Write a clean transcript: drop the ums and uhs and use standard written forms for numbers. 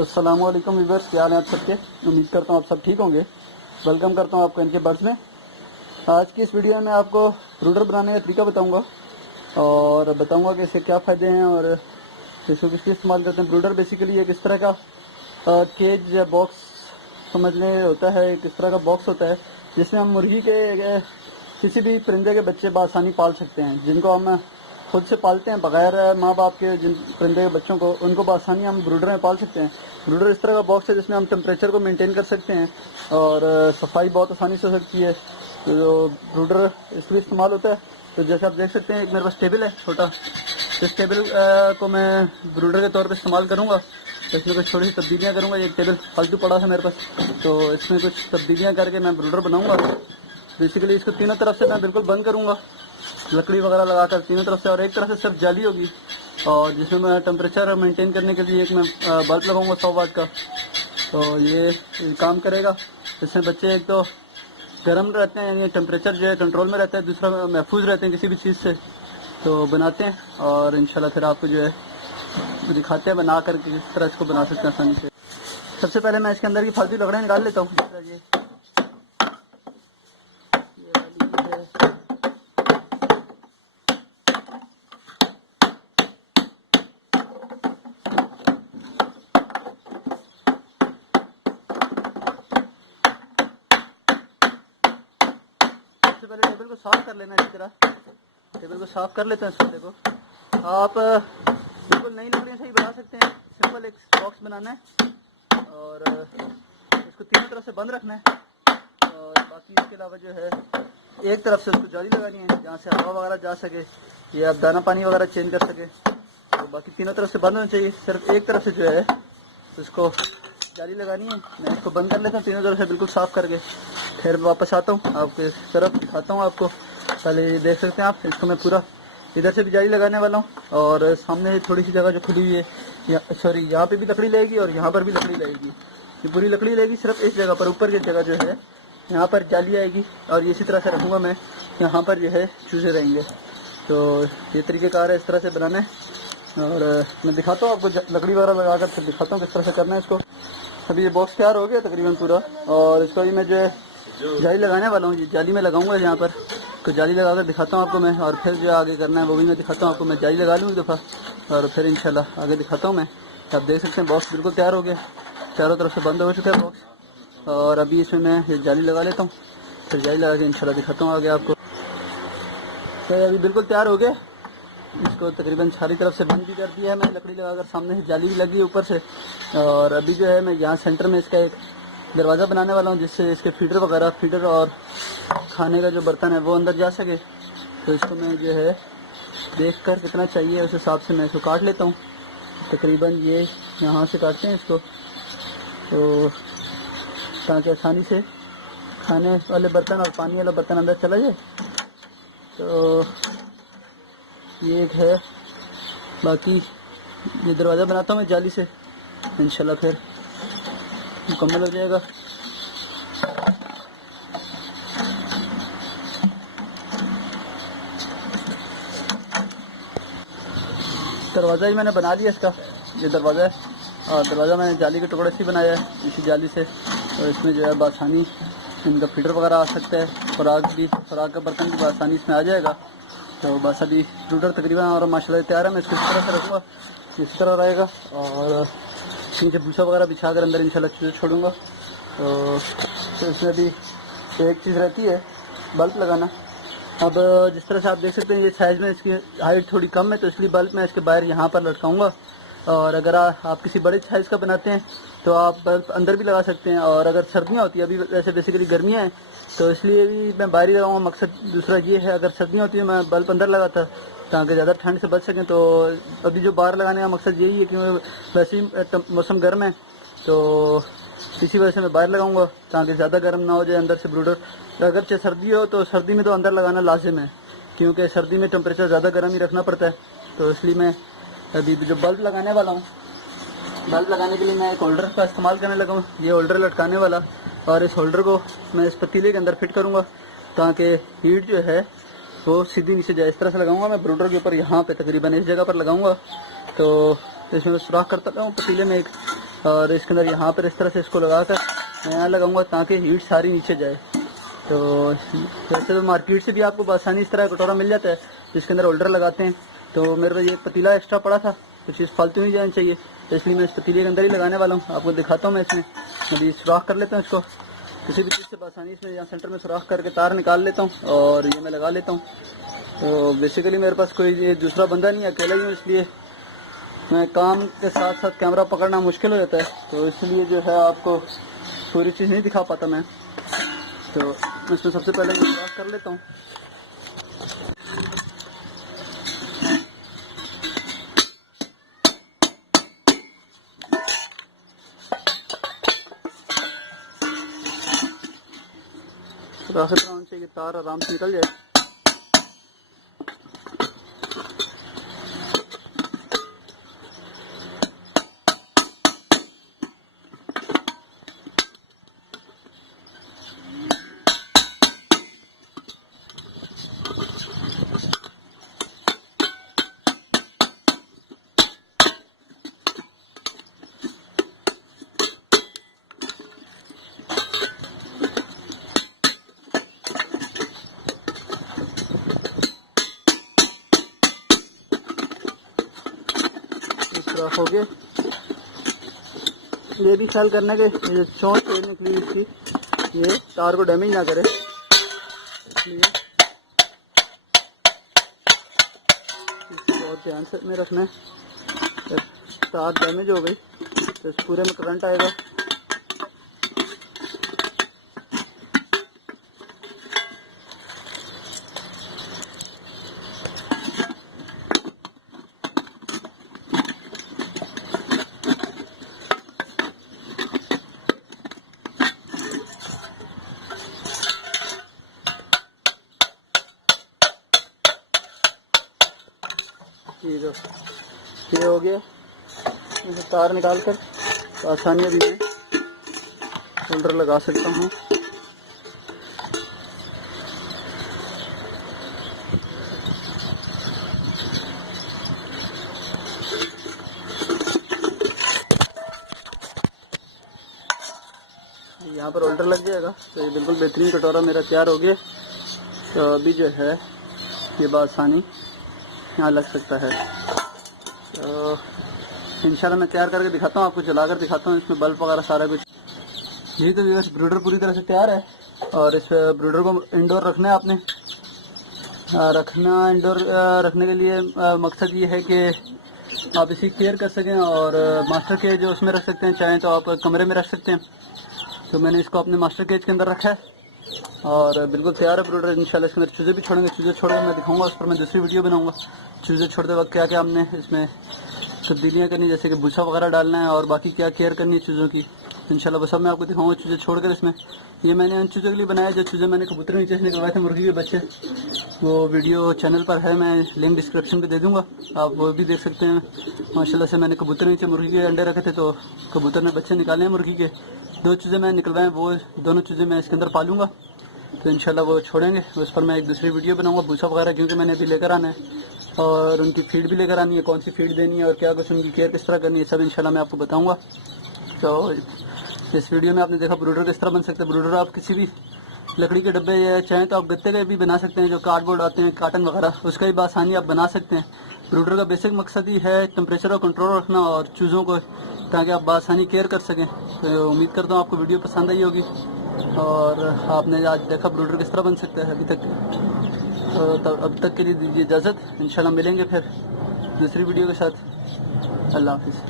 अस्सलामुअलैकुम व्यूअर्स, क्या हाल है आप सबके। उम्मीद करता हूँ आप सब ठीक होंगे। वेलकम करता हूँ आपको इनके बर्ड्स में। आज की इस वीडियो में मैं आपको ब्रूडर बनाने का तरीका बताऊंगा और बताऊंगा कि इसके क्या फ़ायदे हैं और इसको किस लिए इस्तेमाल करते हैं। ब्रूडर बेसिकली एक इस तरह का केज या बॉक्स समझ लें होता है। एक इस तरह का बॉक्स होता है जिसमें हम मुर्गी के किसी भी परिंदे के बच्चे बआसानी पाल सकते हैं, जिनको हम खुद से पालते हैं बगैर माँ बाप के। जिन परिंदे के बच्चों को उनको बआसानी हम ब्रूडर में पाल सकते हैं। ब्रूडर इस तरह का बॉक्स है जिसमें हम टेम्परेचर को मेंटेन कर सकते हैं और सफाई बहुत आसानी से हो सकती है। तो ब्रूडर इसलिए इस्तेमाल होता है। तो जैसे आप देख सकते हैं, एक मेरे पास टेबल है छोटा। इस टेबल को मैं ब्रूडर के तौर पर इस्तेमाल करूँगा। तो इसमें कुछ थोड़ी सी तब्दीलियाँ करूँगा। ये टेबल फालतू पड़ा है मेरे पास, तो इसमें कुछ तब्दीलियाँ करके मैं ब्रूडर बनाऊँगा। बेसिकली इसको तीनों तरफ से मैं बिल्कुल बंद करूँगा, लकड़ी वगैरह लगाकर तीनों तरफ से, और एक तरफ से सिर्फ जाली होगी और जिसमें मैं टेम्परेचर मेंटेन करने के लिए एक मैं बल्ब लगाऊंगा 100 वाट का। तो ये काम करेगा। इसमें बच्चे एक तो गर्म रहते हैं, यानी टेम्परेचर जो है कंट्रोल में रहता है, दूसरा महफूज रहते हैं किसी भी चीज़ से। तो बनाते हैं और इंशाल्लाह फिर आपको जो है दिखाते हैं बना कर किस तरह इसको बना सकते हैं आसानी से। सबसे पहले मैं इसके अंदर की फालतू लकड़ियाँ निकाल लेता हूँ। सबसे पहले टेबल को साफ कर लेना। इसी तरह टेबल को साफ कर लेते हैं। इस को आप बिल्कुल नई लकड़ियों से ही बना सकते हैं। सिंपल एक बॉक्स बनाना है और इसको तीनों तरफ से बंद रखना है। और बाकी इसके अलावा जो है एक तरफ से उसको जाली लगानी है जहाँ से हवा वगैरह जा सके या आप दाना पानी वगैरह चेंज कर सके। तो बाकी तीनों तरफ से बंद होना चाहिए। सिर्फ एक तरफ से जो है उसको जाली लगानी है। मैं इसको बंद कर लेता हूँ तीनों तरफ से बिल्कुल साफ़ करके। फिर वापस आता हूँ आपके इस तरफ दिखाता हूँ आपको। पहले ये देख सकते हैं आप, इसको मैं पूरा इधर से भी जाली लगाने वाला हूँ और सामने थोड़ी सी जगह जो खुली हुई है, सॉरी यहाँ पे भी लकड़ी लगेगी और यहाँ पर भी लकड़ी लगेगी। ये पूरी लकड़ी लगेगी सिर्फ इस जगह पर। ऊपर की जगह जो है यहाँ पर जाली आएगी और इसी तरह से रखूँगा मैं। यहाँ पर जो है चूजे रहेंगे। तो ये तरीक़ेकार है इस तरह से बनाना है और मैं दिखाता हूँ आपको लकड़ी वगैरह लगा कर, फिर दिखाता हूँ किस तरह से करना है इसको। अभी ये बॉक्स तैयार हो गया तकरीबन पूरा और इसको भी मैं जो है जाली लगाने वाला हूँ। ये जाली में लगाऊंगा यहाँ पर। तो जाली लगाकर दिखाता हूँ आपको मैं, और फिर जो आगे करना है वो भी मैं दिखाता हूँ आपको। मैं जाली लगा लूँ एक दफ़ा और फिर इंशाल्लाह आगे दिखाता हूँ मैं। आप देख सकते हैं बॉक्स बिल्कुल तैयार हो गया, चारों तरफ से बंद हो चुका है बॉक्स। और अभी इसमें मैं ये जाली लगा लेता हूँ, फिर जाली लगा के इंशाल्लाह दिखाता हूँ आगे आपको। तो अभी बिल्कुल तैयार हो गया। इसको तकरीबन सारी तरफ से बंद भी कर दिया है मैंने लकड़ी लगाकर। सामने से जाली भी लगी है ऊपर से। और अभी जो है मैं यहाँ सेंटर में इसका एक दरवाज़ा बनाने वाला हूँ जिससे इसके फीडर और खाने का जो बर्तन है वो अंदर जा सके। तो इसको मैं जो है देखकर कितना चाहिए उस हिसाब से मैं इसको काट लेता हूँ। तकरीबन ये यहाँ से काटते हैं इसको, तो ताकि आसानी से खाने वाले बर्तन और पानी वाला बर्तन अंदर चला जाए। तो ये एक है। बाकी ये दरवाज़ा बनाता हूँ मैं जाली से, इंशाल्लाह फिर मुकम्मल हो जाएगा। दरवाज़ा ही मैंने बना लिया इसका। ये दरवाज़ा है और दरवाज़ा मैंने जाली के टुकड़े से बनाया है इसी जाली से। और इसमें जो है बआसानी इनका फीडर वगैरह आ सकता है, खुराक का बर्तन भी आसानी इसमें आ जाएगा। तो बस अभी ब्रूडर तकरीबन और माशाल्लाह तैयार है। मैं इसको इस तरह से रखूँगा, इस तरह रहेगा और नीचे भूसा वगैरह बिछा कर अंदर इंशाल्लाह चूजे छोड़ूंगा। तो इसमें भी एक चीज़ रहती है बल्ब लगाना। अब जिस तरह से आप देख सकते हैं ये साइज़ में इसकी हाइट थोड़ी कम है, तो इसलिए बल्ब मैं इसके बाहर यहाँ पर लटकाऊंगा। और अगर आप किसी बड़े साइज़ का बनाते हैं तो आप बल्ब अंदर भी लगा सकते हैं। और अगर सर्दियाँ होती है, अभी वैसे बेसिकली गर्मियाँ हैं तो इसलिए भी मैं बाहर ही लगाऊँगा। मकसद दूसरा ये है, अगर सर्दियाँ होती है मैं बल्ब अंदर लगाता ताकि ज़्यादा ठंड से बच सकें। तो अभी जो बाहर लगाने का मकसद यही है कि वैसे ही मौसम गर्म है तो इसी वजह से मैं बाहर लगाऊंगा ताकि ज़्यादा गर्म ना हो जाए अंदर से ब्रूडर। अगरचे सर्दी हो तो सर्दी में तो अंदर लगाना लाजिम है, क्योंकि सर्दी में टेम्परेचर ज़्यादा गर्म ही रखना पड़ता है। तो इसलिए मैं अभी जो बल्ब लगाने वाला हूँ, बल्ब लगाने के लिए मैं एक होल्डर का इस्तेमाल करने लगा हूँ। ये होल्डर लटकाने वाला, और इस होल्डर को मैं इस पतीले के अंदर फिट करूँगा ताकि हीट जो है वो सीधी नीचे जाए। इस तरह से लगाऊंगा मैं ब्रूडर के ऊपर, यहाँ पे तकरीबन इस जगह पर लगाऊंगा। तो इसमें मैं सुराख करता हूँ पतीले में एक, और इसके अंदर यहाँ पर इस तरह से इसको लगा कर मैं यहाँ लगाऊंगा ताकि हीट सारी नीचे जाए। तो वैसे तो मार्केट से भी आपको आसानी इस तरह का कटोरा मिल जाता है जिसके अंदर होल्डर लगाते हैं। तो मेरे पास ये पतीला एक्स्ट्रा पड़ा था, तो चीज़ फालतू नहीं जानी चाहिए, तो इसलिए मैं इस पतीले के अंदर ही लगाने वाला हूँ। आपको दिखाता हूँ मैं इसमें अभी सुराख कर लेता हूँ इसको किसी भी चीज़ से आसानी से, यहाँ सेंटर में सुराख करके तार निकाल लेता हूँ और ये मैं लगा लेता हूँ। तो बेसिकली मेरे पास कोई दूसरा बंदा नहीं है, अकेला ही हूँ, इसलिए मैं काम के साथ साथ कैमरा पकड़ना मुश्किल हो जाता है, तो इसलिए जो है आपको पूरी चीज़ नहीं दिखा पाता मैं। तो इसमें सबसे पहले मैं सुराख कर लेता हूँ। सुराख इतना होना चाहिए तार आराम से निकल जाए। हो गया, ये भी ख्याल करना कि ये चोंच निकली इसकी, ये तार को डैमेज ना करे, इसलिए इसको बहुत ध्यान से में रखना है। तार डैमेज हो गई तो इस पूरे में करंट आएगा। ये हो गया, इसे तार निकाल कर आसानी अभी मैं होल्डर लगा सकता हूँ। यहाँ पर होल्डर लग जाएगा, तो ये बिल्कुल बेहतरीन कटोरा मेरा तैयार हो गया। तो अभी जो है ये आसानी यहाँ लग सकता है। तो इंशाल्लाह मैं तैयार करके दिखाता हूँ, आपको जला कर दिखाता हूँ इसमें बल्ब वगैरह सारा कुछ। यही तो व्यूअर्स ब्रूडर पूरी तरह से तैयार है और इस ब्रूडर को इंडोर रखना है आपने। इंडोर रखने के लिए मकसद ये है कि आप इसी केयर कर सकें और मास्टर केज जो उसमें रख सकते हैं, चाहें तो आप कमरे में रख सकते हैं। तो मैंने इसको अपने मास्टर केज के अंदर रखा है और बिल्कुल तैयार है ब्रूडर। इंशाल्लाह इसके अंदर चूज़े भी छोड़ेंगे, चूज़े छोड़कर मैं दिखाऊंगा, उस पर मैं दूसरी वीडियो बनाऊंगा। चूज़े छोड़ते वक्त क्या क्या हमने इसमें तब्दीलियाँ करनी, जैसे कि भूसा वगैरह डालना है और बाकी क्या केयर करनी है चूज़ों की, इंशाल्लाह वो सब मैं आपको दिखाऊंगा चूज़े छोड़कर। इसमें ये मैंने उन चूज़ों के लिए बनाया जो चूज़े मैंने कबूतर नीचे से निकलवाए थे, मुर्गी के बच्चे। वो वीडियो चैनल पर है, मैं लिंक डिस्क्रिप्शन पे दे दूँगा, आप वो भी देख सकते हैं। माशाल्लाह से मैंने कबूतर नीचे मुर्गी के अंडे रखे थे, तो कबूतर ने बच्चे निकाले हैं मुर्गी के। 2 चूज़े मैंने निकलवाए, वो दोनों चूज़े मैं इसके अंदर पालूंगा। तो इंशाल्लाह वो छोड़ेंगे, उस पर मैं एक दूसरी वीडियो बनाऊंगा। भूसा वगैरह क्योंकि मैंने अभी लेकर आना है और उनकी फीड भी लेकर आनी है, कौन सी फीड देनी है और क्या कुछ उनकी केयर किस तरह करनी है, सब इंशाल्लाह मैं आपको बताऊंगा। तो इस वीडियो में आपने देखा ब्रूडर किस तरह बन सकते हैं। ब्रूडर आप किसी भी लकड़ी के डब्बे या चाहें तो आप गत्ते के भी बना सकते हैं, जो कार्डबोर्ड आते हैं काटन वगैरह, उसका भी आसानी आप बना सकते हैं। ब्रूडर का बेसिक मकसद ही है टेम्परेचर का कंट्रोल रखना और चूज़ों को, ताकि आप आसानी केयर कर सकें। तो उम्मीद करता हूँ आपको वीडियो पसंद आई होगी और आपने आज देखा ब्रूडर किस तरह बन सकता है अभी तक। तो अब तक के लिए दीजिए इजाज़त, इंशाल्लाह मिलेंगे फिर दूसरी वीडियो के साथ। अल्लाह हाफिज़।